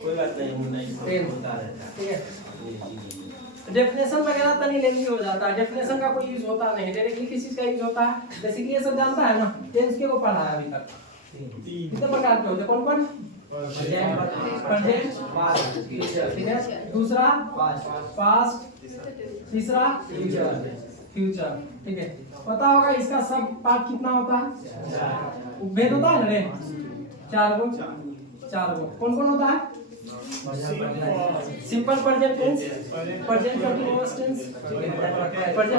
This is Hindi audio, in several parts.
कोई बात नहीं होता रहता है। ठीक है, डेफिनेशन वगैरह तो नहीं लेंदी हो जाता है, डेफिनेशन का कोई यूज होता नहीं, डायरेक्टली किस चीज का यूज होता है, बेसिकली ये सब जानता है ना, टेंस के को पढ़ा है अभी तक। कितने प्रकार के होते हैं, कौन कौन? प्रेजेंट, पास्ट, ठीक है, दूसरा पास्ट, तीसरा फ्यूचर, ठीक है। पता होगा इसका सब पार्ट कितना होता है, भेद होता है ना रे, चार गो, कौन कौन होता है? Simple present tense, present continuous tense, present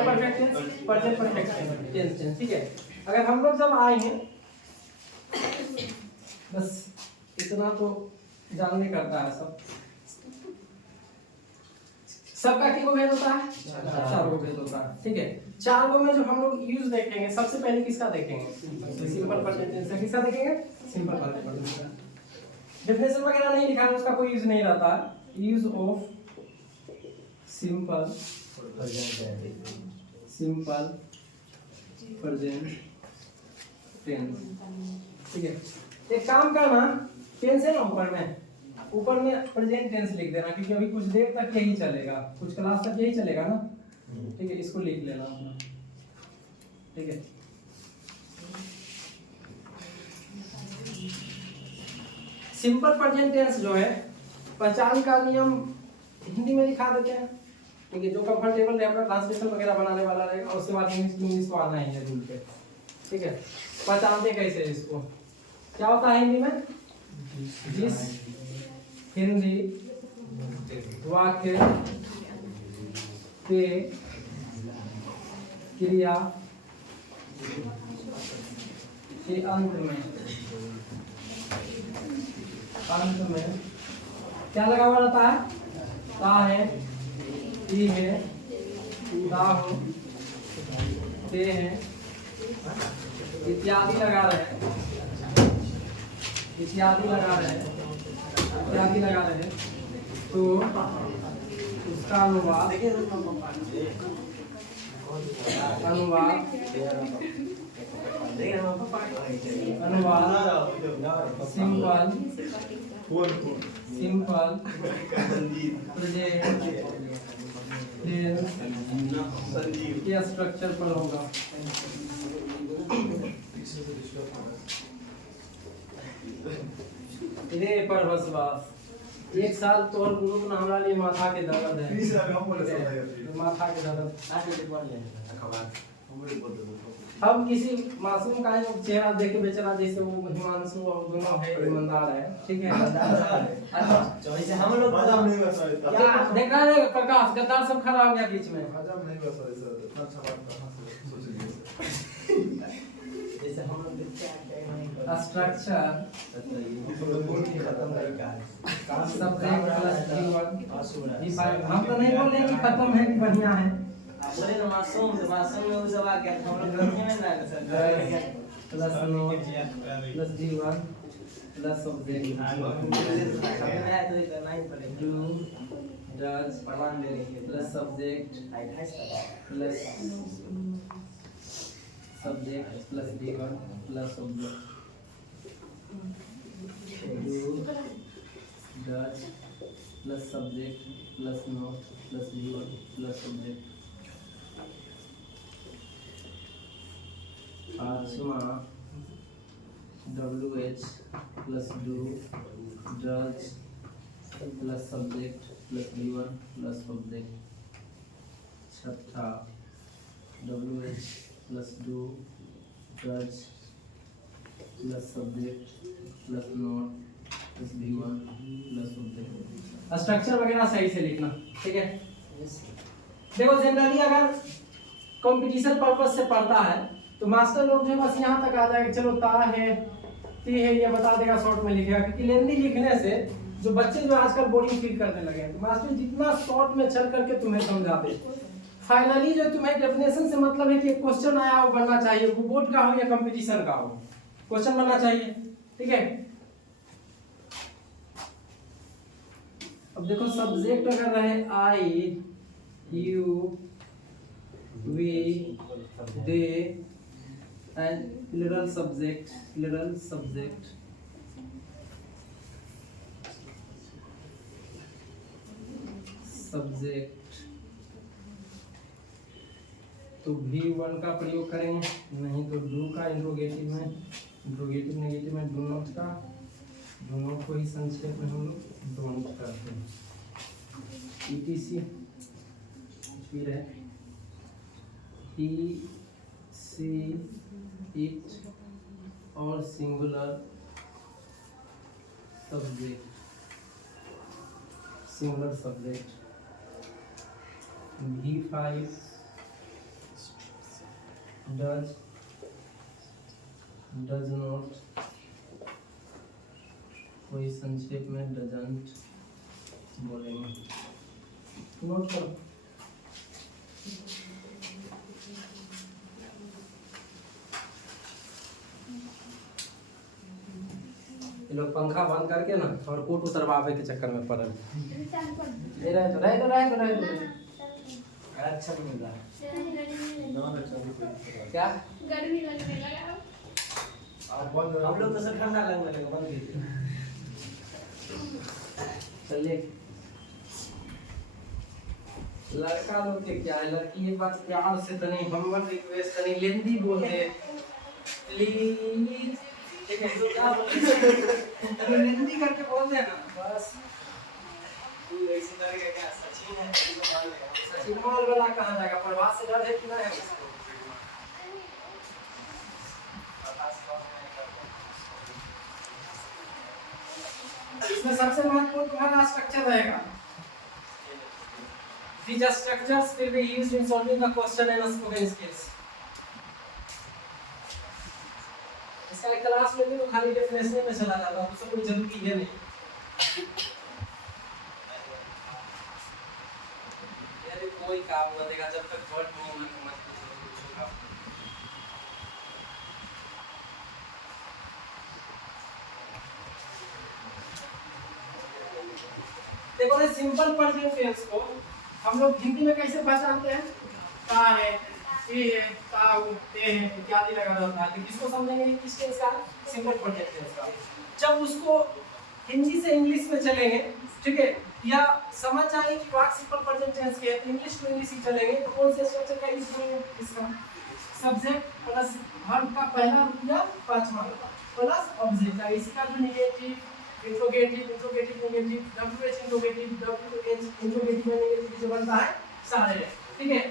perfect tense, present perfect tense, ठीक है। अगर हम लोग जब आएंगे, बस इतना तो जानने करता है सबका कितने भेद होता है? चार गो भेद होता है, ठीक है। चार गो में जो हम लोग यूज देखेंगे, सबसे पहले किसका देखेंगे? सिंपल प्रेजेंट टेंस का। किसका देखेंगे? सिंपल प्रेजेंट टेंस का। डेफिनेशन वगैरह नहीं लिखा है, उसका कोई यूज नहीं रहता। Use of simple present tense, ठीक है। एक काम करना, टेंस है ना ऊपर में प्रेजेंट टेंस लिख देना, क्योंकि अभी कुछ देर तक यही चलेगा, कुछ क्लास तक यही चलेगा ना, ठीक है। इसको लिख लेना अपना, ठीक है। सिंपल प्रेजेंट टेंस जो है, पहचान का नियम हिंदी में लिखा देते हैं, ठीक है। जो कंफर्टेबल है अपना ट्रांसलेशन वगैरह बनाने वाला रहेगा, उसके बाद इंग्लिश को आना ही है रूल पे, ठीक है। पहचानते कैसे इसको, क्या होता है हिंदी में? जिस हिंदी वाक्य के क्रिया के अंत में क्या लगा हुआ रहता है? ता है, ती है, दा हो, ते है, इत्यादि लगा रहे हैं, तो उसका अनुवाद सिंपल प्रेजेंट के स्ट्रक्चर पर होगा। इधे पर बस एक साल तो और ग्रुप ना हमारा लिए माथा के दर्द है, माथा के दर्द। हम किसी मासूम का चेहरा देख के बेचारा, जैसे वो हिमांशु और दोनों है ईमानदार है, ठीक है। जैसे हम लोग देख रहा है प्रकाश गद्दार सब खड़ा हो गया बीच में। जैसे हम लोग स्ट्रक्चर हम तो नहीं बोल रहे कि खत्म है कि बढ़िया है, बोले ना मासूम में वो सब आ गया, हम लोग गलती में ना सर प्लस नोट प्लस जीवन प्लस सब्जेक्ट हमें है तो इतना ही पड़ेगा। डू डज प्रमाण दे रही है प्लस सब्जेक्ट प्लस जीवन plus subject, do does plus subject plus note plus जीवन प्लस सब्जेक्ट। पांचवा WH plus do does plus subject plus V1 plus subject. छठा WH plus do does plus subject plus note plus V1 plus subject. Structure वगैरह सही से लिखना, ठीक है। देखो जनरली अगर कंपटीशन पर्पस से पढ़ता है तो मास्टर लोग जो बस यहाँ तक आ जाएगा, चलो ता है ती है ये बता देगा, शॉर्ट में लिखेगा, क्योंकि लेंदी लिखने से जो बच्चे जो आजकल बोरिंग फील करने लगे हैं, तो मास्टर जितना शॉर्ट में चल करके तुम्हें समझाते, फाइनली जो तुम्हें डेफिनेशन से मतलब है कि एक क्वेश्चन आया वो बनना चाहिए, वो बोर्ड का हो या कंपटीशन का हो, क्वेश्चन बनना चाहिए, ठीक है। अब देखो सब्जेक्ट अगर रहे I you we they and plural subject subject, तो V1 का प्रयोग करेंगे, नहीं तो डू का इंट्रोगेटिव में, इंट्रोगेटिव नेगेटिव में डू नॉट का, डू नॉट को ही संक्षेप में हम लोग डोंट करते हैं। ETC फिर है he, she, it और singular subject, singular subject V5 does, does not, कोई संक्षेप में doesn't बोलेंगे। नोट करो। ये लोग पंखा बंद करके ना और कोट उतरवावे के चक्कर में पड़ल। ये रहे। अच्छा नहीं मिल रहा क्या गर्मी लगने लगा। हम लोग तो सब ठंडा लगने लगा, बंद कीजिए। चलिए, लड़का लोग के क्या है, लड़की एक बार प्यार से तनी हमर रिक्वेस्ट तनी लेंदी बोलते प्लीज, ठीक है, तो क्या बोलते लेंदी करके बोल देना बस। तू ऐसे करेगा क्या? सचिन है, तू तो मान लेगा। सचिन माल वाला कहाँ जाएगा, प्रभास से डर है कि नहीं है उसको? इसमें सबसे महत्वपूर्ण तुम्हारा स्ट्रक्चर रहेगा। These structures will be used in solving the question and spoken skills. इसका एक क्लास में भी तो खाली डेफिनेशन में चला जाता है, उससे कोई जरूरी है नहीं। यार कोई काम न देगा जब तक वर्ड नहीं मत पूछो। देखो ये सिंपल प्रेजेंट टेंस को हम लोग हिंदी में कैसे पहचानते हैं? का है, ये है, ताऊ, ते है, इत्यादि लगा रहता है। तो किसको समझेंगे किस टेंस का? सिंपल प्रेजेंट टेंस का। जब उसको हिंदी से इंग्लिश में चलेंगे, ठीक है, या समझ जाए कि वाक्य सिंपल प्रेजेंट टेंस के है, तो इंग्लिश टू इंग्लिश ही चलेंगे, तो कौन से स्ट्रक्चर का यूज करेंगे? इसका सब्जेक्ट प्लस वर्ब का पहला रूप या पांचवा प्लस ऑब्जेक्ट का। इसका जो negative, interrogative negative, WH interrogative, WH interrogative में नेगेटिव जो बनता है सारे, ठीक है।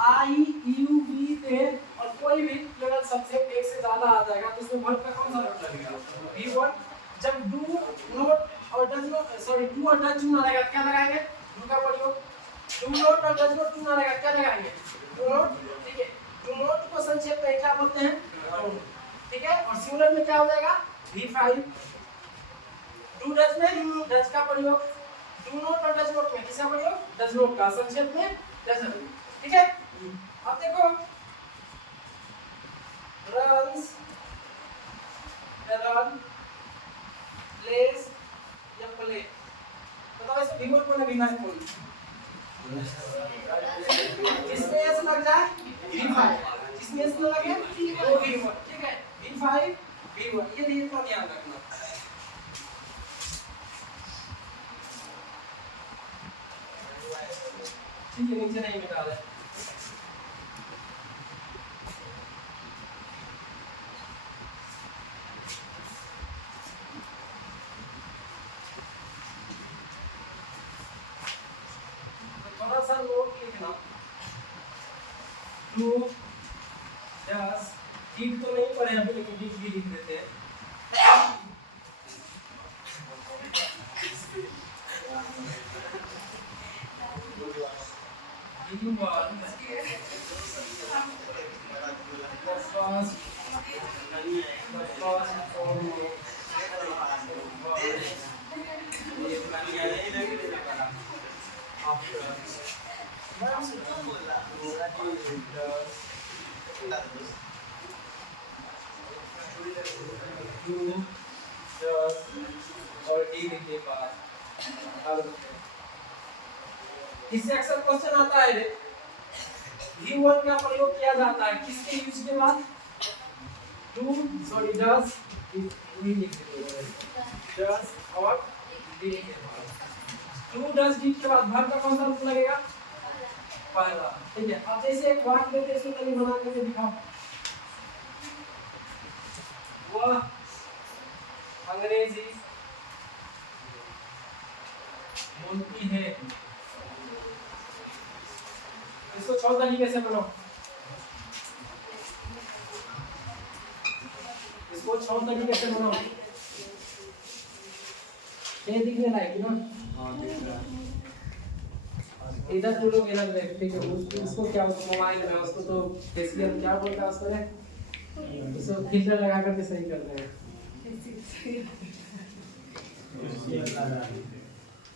I, you, we, they और कोई भी प्लूरल सब्जेक्ट एक से ज्यादा आ जाएगा तो उसमें वर्ब का कौन सा रूप लगेगा? V1। जब do, not और does not, सॉरी do और does not आएगा क्या लगाएंगे? do का प्रयोग। do not और does not नहीं आएगा क्या लगाएंगे? do not, ठीक है। do not को संक्षेप में क्या बोलते हैं? don't, ठीक है। और सिंगुलर में क्या हो जाएगा? V5। do does में does का प्रयोग, do not और does not में किसका प्रयोग? does not का, संक्षेप में does not, ठीक है। अब देखो runs, run, plays या play, बताओ इसे V1 को ना V5 को? इसमें ऐसा लग जाए V5, इसमें ऐसा लगे वो V1, ठीक है। V5 V1 ये नहीं तो ध्यान रखना। ठीक है, नीचे नहीं मिटा रहे। थोड़ा सा नोट लिखना। टू डज, डीड तो नहीं पढ़े अभी लेकिन डीड भी लिख देते हैं। You want the first form और डी के बाद इससे अक्सर क्वेश्चन आता है V1 का प्रयोग किया जाता है किसके यूज के बाद? डू, सॉरी डज, डज और डी के बाद। टू डज डीड के बाद वर्ब का कौन सा रूप लगेगा? पहला। ठीक है, अब जैसे एक वाक्य देते हैं, इसको कहीं बना के दिखाओ। वह अंग्रेजी बोलती है। इसको 6 तरीके से बनाओ। इसको 6 तरीके से बनाओ। ये दिखने लायक ना? हाँ दिख रहा है। इधर जो लोग इधर देख, ठीक है, उसको क्या मोबाइल में उसको तो फेसियल क्या बोलता है उसको रे? उसको फिल्टर लगा करके सही कर रहे हैं।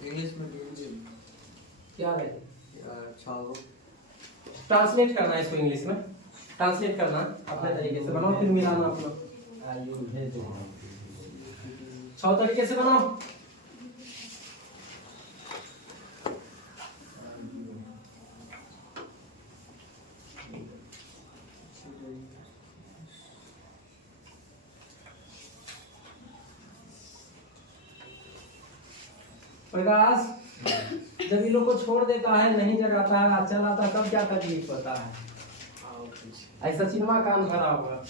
इंग्लिश में क्या है? छालो। ट्रांसलेट करना है इसको इंग्लिश में, ट्रांसलेट करना अपने तरीके से बनाओ, फिर मिलाना अपना। 6 तरीके से बनाओ। प्रकाश, जब ये लोग को छोड़ देता है, नहीं जगाता है, चल आता, तब क्या तकलीफ होता है? ऐसा सिनेमा कान भरा होगा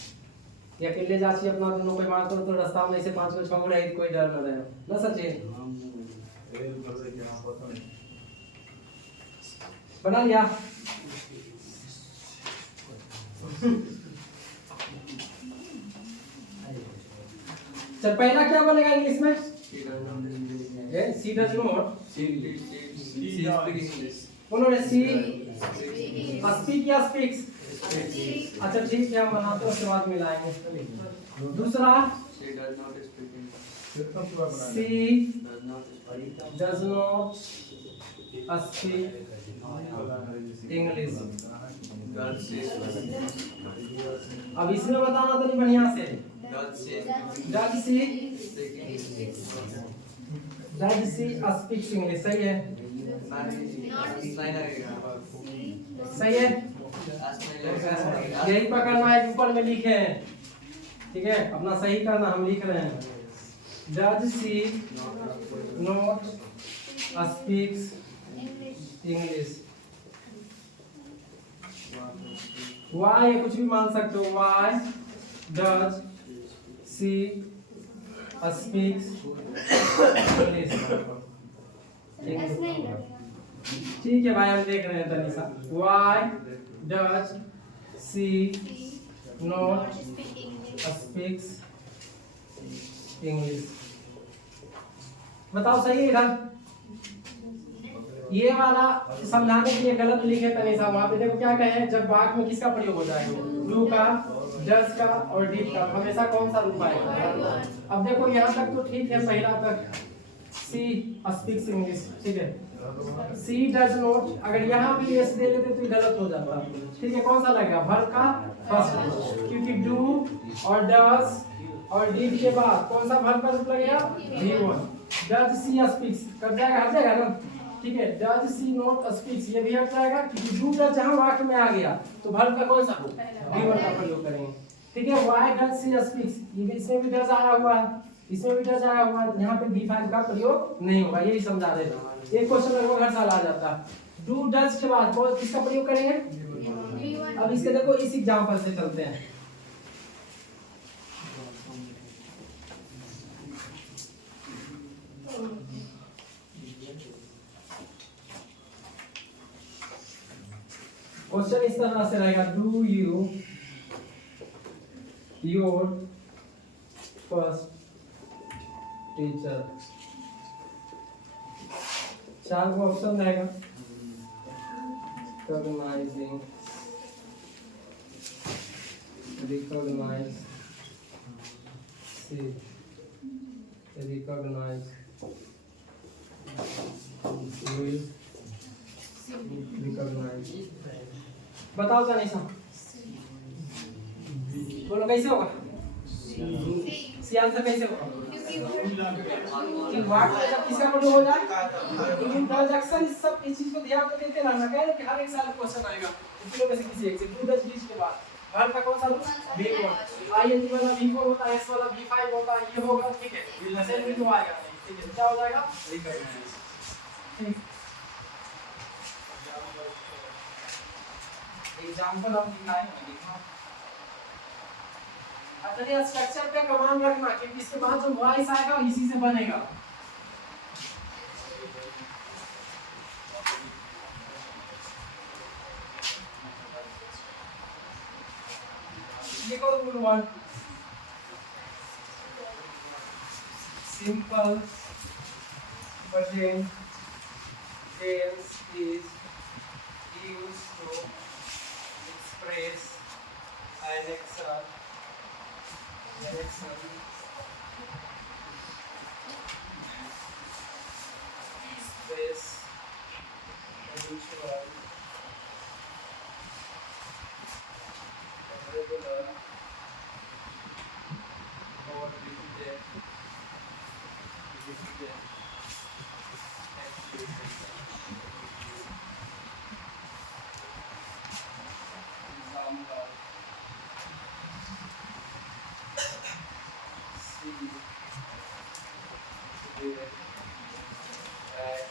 या अकेले जाची अपना दोनों कोई मारते तो रास्ता में ऐसे 5 को 6 रहे, कोई डर न रहे ना सचिन? बना लिया? चल पहला क्या बनेगा इंग्लिश में? सी डज नॉट उन्होंने सी स्पीक या स्पीक्स? अच्छा ठीक है, हम बनाते हैं, उसके बाद मिलाएंगे। दूसरा सी डज नॉट स्पीक इंग्लिश। अब इसमें बताना तो नहीं बढ़िया से। डज सी स्पीक्स इंग्लिश, सही है? सही है, यही पकड़ना है, ऊपर में लिखे हैं, ठीक है, अपना सही करना, हम लिख रहे हैं। Does she not speaks English. Why कुछ भी मान सकते हो, why does she speaks English. ठीक है भाई, हम देख रहे हैं Tanisha. Why does she not speaks English. बताओ सही है इधर? ये वाला समझाने के लिए गलत लिखे तनिषा, वहां पे देखो क्या कहे, जब वाक्य में किसका प्रयोग हो जाएगा? डू का, डज का और डिड का, हमेशा कौन सा रूप आएगा? अब देखो यहाँ तक तो ठीक है, पहला तक सी स्पीक्स इंग्लिश, ठीक है। सी डज नॉट, अगर यहाँ भी एस दे लेते तो गलत हो जाता, ठीक है। कौन सा लगेगा? वर्ब का फर्स्ट, क्योंकि डू और डज और डिड के बाद कौन सा वर्ब का रूप लगेगा? V1। Does she speaks cut जाएगा, हट जाएगा ना, ठीक है। डज सी नॉट स्पीक्स ये भी हट जाएगा, क्योंकि डू डज जहां वाक्य में आ गया तो वर्ब का कौन सा रूप? V1 का प्रयोग करेंगे, ठीक है। व्हाई डज सी स्पीक्स, ये इसमें भी डज आया हुआ है, इसमें भी डज आया हुआ है, यहाँ पे V5 का प्रयोग नहीं होगा, यही समझा रहे थे। एक क्वेश्चन लगभग हर साल आ जाता है। डू डज के बाद कौन किसका प्रयोग करेंगे? अब इसके देखो इस एग्जांपल से चलते हैं। क्वेश्चन इस तरह से रहेगा, do you your first teacher. 4 को ऑप्शन रहेगा, recognizing, recognize, see, recognize, will, recognize। बताओ तनिषा, बोलो कैसे होगा? सी आंसर कैसे होगा? कि वाक्य जब किसका प्रयोग हो जाए, लेकिन ट्रांजैक्शन सब इस चीज को ध्यान में देते रहना, कह रहे कि हर एक साल क्वेश्चन आएगा इसमें में से किसी एक से। डू डज डीड के बाद वर्ब का कौन सा रूप? V1। आईएनजी वाला V4 होता है, एस वाला V5 होता है, ये होगा, ठीक है। ऐसे नहीं तो आएगा, ठीक है। क्या हो जाएगा? रिकॉग्नाइज। एग्जाम्पल हम दिखाएंगे। अच्छा ये स्ट्रक्चर पे कमांड रखना क्योंकि इसके बाद जो वॉइस आएगा इसी से बनेगा। लिखो rule 1 simple present tense is used to express an action space habitual regular or repeated activity. Example see read write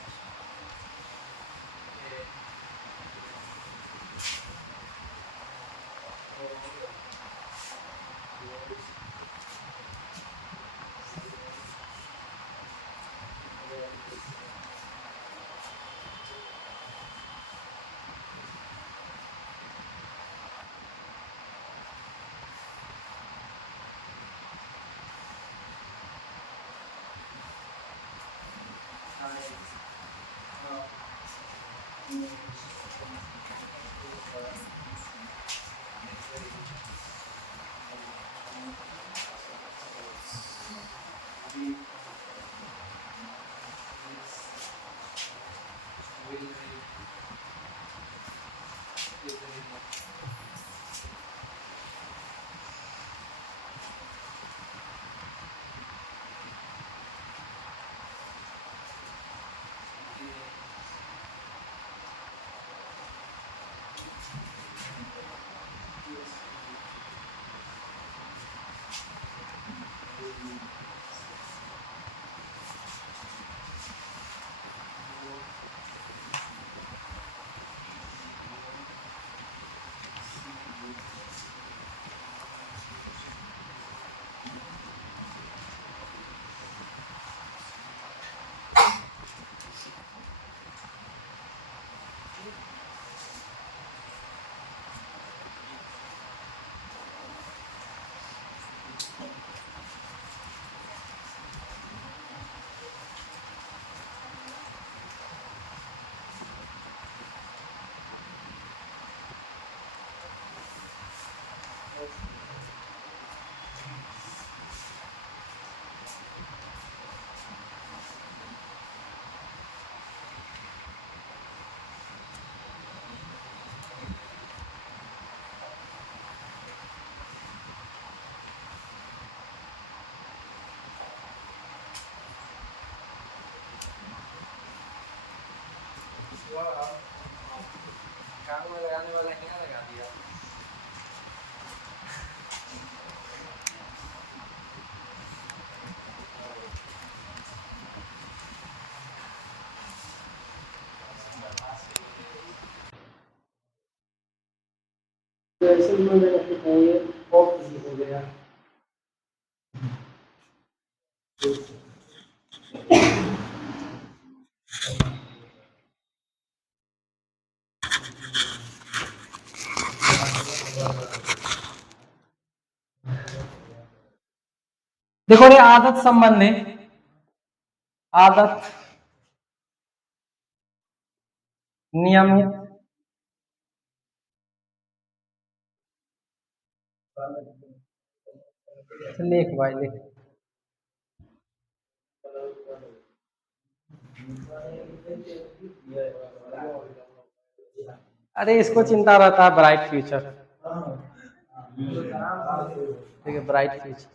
कान में लगाने वाला क्या लगा दिया? तो ऐसे में मैंने ये ऑफ हो गया। देखो रे आदत संबंधी आदत नियमित लिख भाई लिख। अरे इसको चिंता रहता है ब्राइट फ्यूचर। ठीक है ब्राइट फ्यूचर।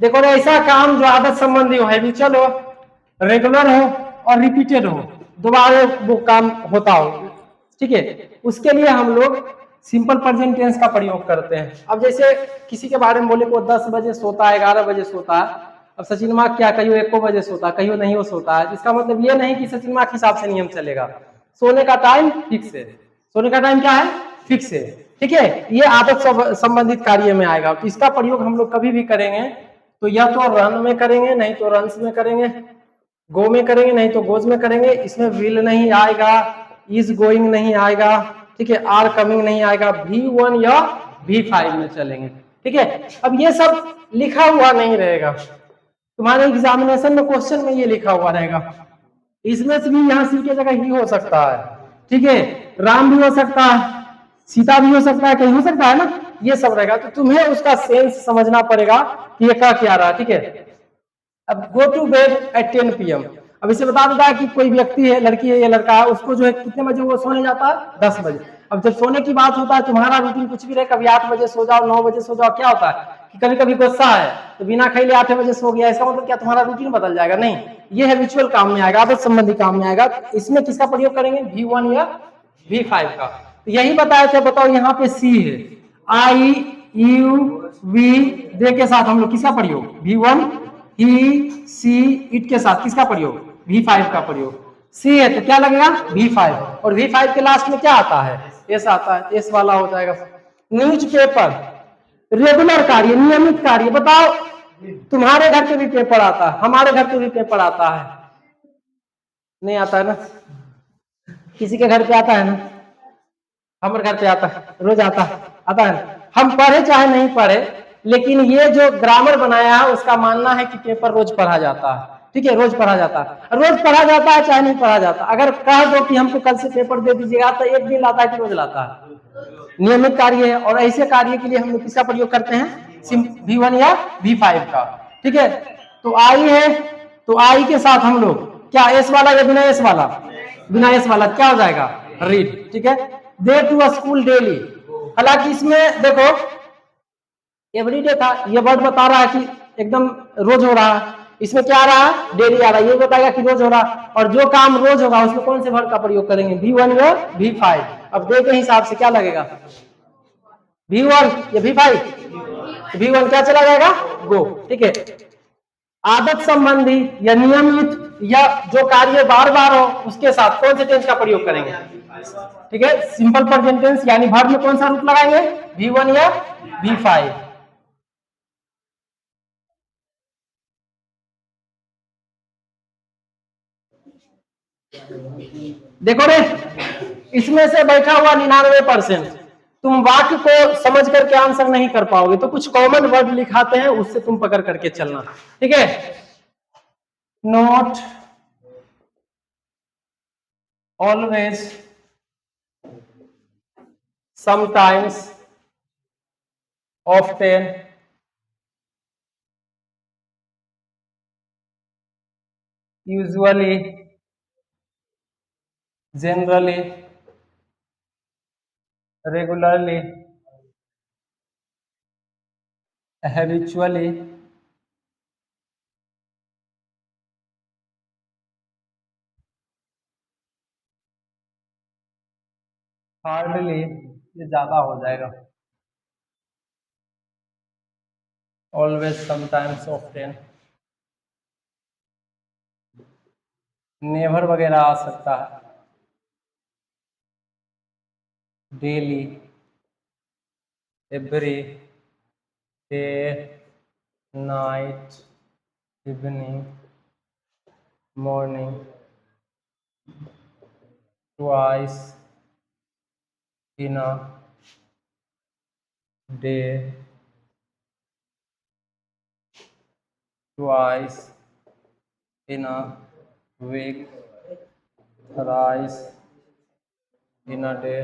देखो ना ऐसा काम जो आदत संबंधी हो, हैबिचुअल हो, रेगुलर हो और रिपीटेड हो, दोबारा वो काम होता हो, ठीक है, उसके लिए हम लोग सिंपल प्रेजेंट टेंस का प्रयोग करते हैं। अब जैसे किसी के बारे में बोले को 10 बजे सोता है, 11 बजे सोता है, अब सचिन मार्क क्या कहियो 1 बजे सोता, कहियो नहीं हो सोता है, इसका मतलब ये नहीं कि सचिन मार्क हिसाब से नियम चलेगा। सोने का टाइम फिक्स है, सोने का टाइम क्या है, फिक्स है, ठीक है। ये आदत संबंधित कार्य में आएगा। तो इसका प्रयोग हम लोग कभी भी करेंगे तो या तो रन में करेंगे, नहीं तो रन्स में करेंगे, गो में करेंगे, नहीं तो गोज में करेंगे। इसमें विल नहीं आएगा, इज गोइंग नहीं आएगा, ठीक है, आर कमिंग नहीं आएगा, V1 या V5 में चलेंगे, ठीक है। अब ये सब लिखा हुआ नहीं रहेगा, तुम्हारे एग्जामिनेशन में क्वेश्चन में ये लिखा हुआ रहेगा। इसमें से भी यहाँ सी की जगह ही हो सकता है, ठीक है, राम भी हो सकता है, सीता भी हो सकता है, कहीं हो सकता है ना, ये सब रहेगा। तो तुम्हें उसका सेंस समझना पड़ेगा कि ये क्या रहा, ठीक है। अब go to bed at 10 PM। अब इसे बता देता है कि कोई व्यक्ति है, लड़की है या लड़का है, उसको जो है कितने बजे वो सोने जाता है, 10 बजे। अब जब सोने की बात होता है, तुम्हारा रूटीन कुछ भी रहे, कभी 8 बजे सो जाओ, 9 बजे सो जाओ, क्या होता है कि कभी कभी गुस्सा है तो बिना खेले 8 बजे सो गया, इसका मतलब क्या तुम्हारा रूटीन बदल जाएगा? नहीं, ये हैबिचुअल काम में आएगा, आदत संबंधी काम में आएगा। इसमें किसका प्रयोग करेंगे, V1 या V5 का। तो यही बताया थे, बताओ यहाँ पे C है, I U V दे के साथ हम लोग किसका प्रयोग, V1 ही सी इट के साथ किसका प्रयोग, V5 का प्रयोग। सी है तो क्या लगेगा, V5, और V5 के लास्ट में क्या आता है, एस आता है, एस वाला हो जाएगा। न्यूज़पेपर रेगुलर कार्य, नियमित कार्य। बताओ तुम्हारे घर पे भी पेपर आता है, हमारे घर पे भी पेपर आता है, नहीं आता है ना, किसी के घर पे आता है ना, हमारे घर पे आता है, रोज आता है। हम पढ़े चाहे नहीं पढ़े, लेकिन ये जो ग्रामर बनाया है उसका मानना है कि पेपर रोज पढ़ा जाता है, ठीक है, रोज पढ़ा जाता है, रोज पढ़ा जाता है चाहे नहीं पढ़ा जाता। अगर कह दो कि हमको कल से पेपर दे दीजिएगा तो एक दिन लाता है कि रोज लाता है, नियमित कार्य है। और ऐसे कार्य के लिए हम लोग किसका प्रयोग करते हैं, V1 या V5 का, ठीक है। तो आई है, तो आई के साथ हम लोग क्या, एस वाला या बिना एस वाला, बिना एस वाला, क्या हो जाएगा, रीड, ठीक है। दे टू स्कूल डेली, हालांकि इसमें देखो एवरीडे था, ये वर्ड बता रहा है कि एकदम रोज हो रहा है, इसमें क्या आ रहा है, डेली आ रहा है, ये बताएगा कि रोज हो रहा है। और जो काम रोज होगा उसमें कौन से वर्ड का प्रयोग करेंगे, V1 या V5। अब डे के हिसाब से क्या लगेगा, V1 या V5, V1 क्या चला जाएगा, गो, ठीक है। आदत संबंधी या नियमित या जो कार्य बार बार हो उसके साथ कौन से टेंस का प्रयोग करेंगे, ठीक है, सिंपल प्रेजेंट टेंस, यानी वर्ब में कौन सा रूप लगाएंगे, V1 या V5। देखो रे, इसमें से बैठा हुआ 99% तुम वाक्य को समझ करके आंसर नहीं कर पाओगे, तो कुछ कॉमन वर्ड लिखाते हैं, उससे तुम पकड़ करके चलना, ठीक है। Not always, sometimes, often, usually, generally, regularly, habitually, hardly, ये ज्यादा हो जाएगा, ऑलवेज, समटाइम्स, ऑफ्टेन, नेवर वगैरह आ सकता है, daily, every day, night, evening, morning, twice in a day, twice in a week, thrice in a day,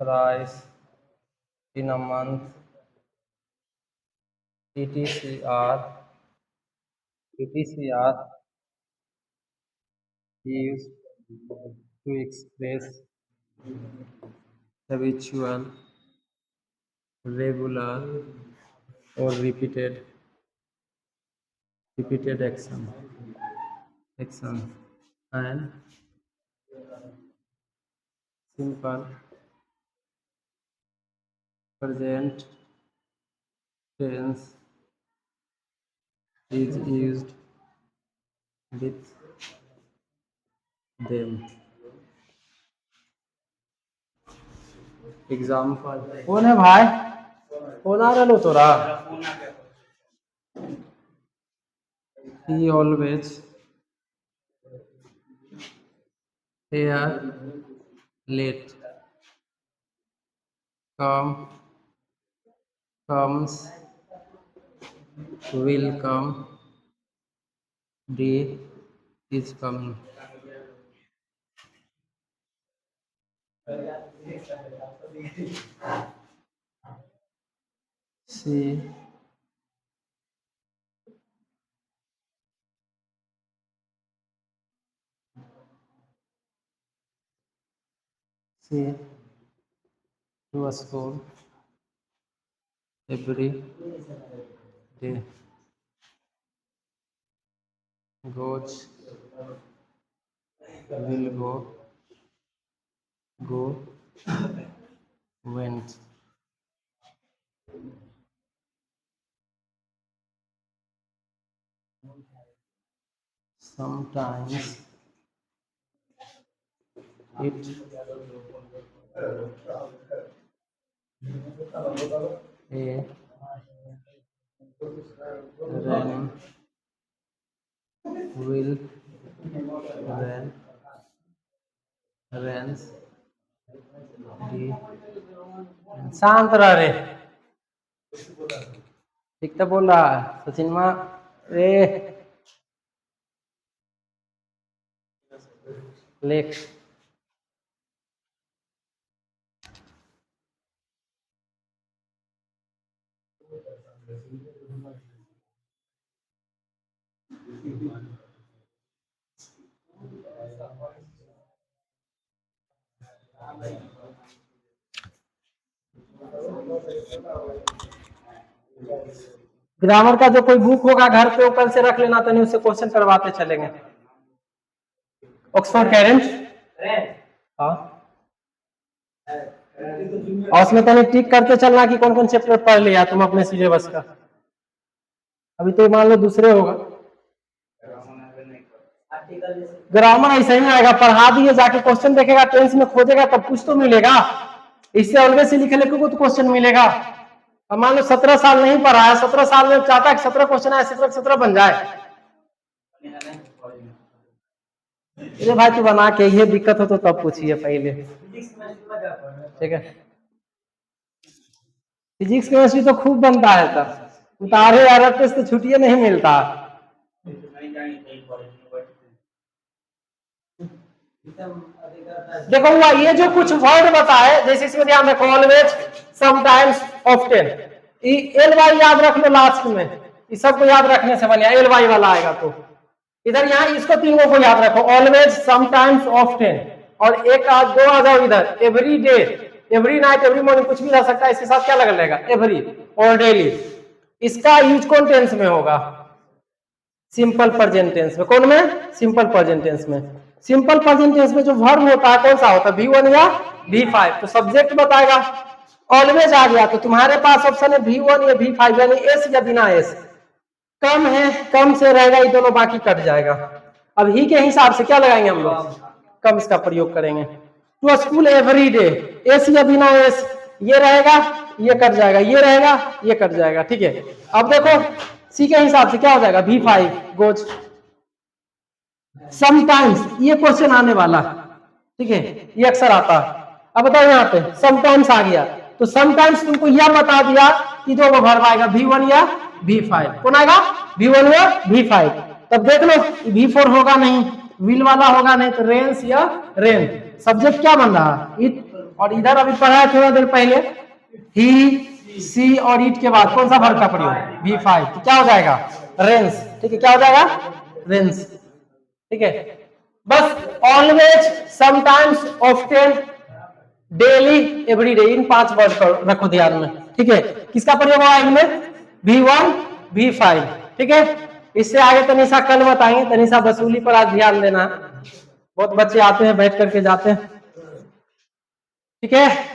thrice in a month, etc. used to express habitual, regular or repeated action and simple present tense is used with them. Example. कौन है भाई? कौन आ रहा लो तोरा? He always here late. Comes, will come, day is coming. She to a school every day. Goes, will go, went. Sometimes it a rain will rains the शांत रह रे। ठीक तो बोल रहा है सचिन माँ रे। लेख ग्रामर का जो कोई बुक होगा घर पे वो कल से रख लेना, तो नहीं उससे क्वेश्चन करवाते चलेंगे। ऑक्सफोर्ड कैरेंट, हाँ, और उसमें तने टिक करते चलना कि कौन कौन चैप्टर पढ़ लिया तुम अपने सिलेबस का। अभी तो मान लो दूसरे होगा। ग्रामर ऐसा ही आएगा, पढ़ा दिए जाके क्वेश्चन देखेगा, टेंस में खोजेगा तब कुछ तो मिलेगा। इससे अलग से लिखे लिखो तो क्वेश्चन मिलेगा। अब मान लो 17 साल नहीं पढ़ा है, 17 साल में चाहता है 17 क्वेश्चन आए, 17 बन जाए। अरे भाई तू बना के, ये दिक्कत हो तो तब पूछिए पहले, ठीक है। फिजिक्स केमिस्ट्री तो खूब बनता है, तब उतारे यार तो छुट्टियां नहीं मिलता। देखो हुआ ये जो कुछ वर्ड बताए, जैसे इसमें ध्यान रखो, always, sometimes, often, L Y याद रख लो लास्ट में, इस सबको याद रखने से बनेगा, एल वाई वाला आएगा। तो इधर यहाँ इसको तीनों को याद रखो, ऑलवेज, समटाइम्स, ऑफ्टन, और एक दो आ जाओ इधर, every day, every night, every morning, कुछ भी रह सकता है, इसके साथ क्या लगा रहेगा, एवरी और डेली। इसका यूज कौन टेंस में होगा, सिंपल प्रेजेंट टेंस में। कौन में, सिंपल प्रेजेंट टेंस में। सिंपल प्रेजेंट टेंस में जो वर्ब होता है कौन सा होता है, V1 या V5। तो सब्जेक्ट बताएगा, ऑलवेज आ गया तो तुम्हारे पास ऑप्शन है V1 या V5, यानी एस या बिना एस। कम है, कम से रहेगा ये दोनों, बाकी कट जाएगा। अब ही के हिसाब से क्या लगाएंगे हम लोग, कम इसका प्रयोग करेंगे। To school every day, S या बिना एस, ये रहेगा, ये कट जाएगा, ये रहेगा, ये कट जाएगा, ठीक है। अब देखो सी के हिसाब से क्या हो जाएगा, V5 गोज। समटाइम्स, ये क्वेश्चन आने वाला, ठीक है, ये अक्सर आता। अब बताओ यहाँ पे समटाइम्स आ गया, तो समटाइम्स तुमको यह बता दिया कि जो वो वर्ब आएगा V1 या V5। कौन आएगा, V1 या V5। तब देख लो V4 होगा नहीं, विल वाला होगा नहीं, तो रेंस या रेन। सब्जेक्ट क्या बन रहा, इट, और इधर अभी पढ़ा है थोड़ा देर पहले, ही, सी और इट के बाद कौन सा वर्ब का प्रयोग, V5, तो क्या हो जाएगा, रेंस, ठीक है। क्या हो जाएगा, रेंस, ठीक है। बस always, sometimes, often, daily, everyday, इन 5 वर्ड को रखो ध्यान में, ठीक है। किसका प्रयोग हुआ इनमें, V1 V5, ठीक है। इससे आगे तनिषा कल बताएंगे, तनिषा वसूली पर आज ध्यान देना, बहुत बच्चे आते हैं बैठ करके जाते हैं, ठीक है।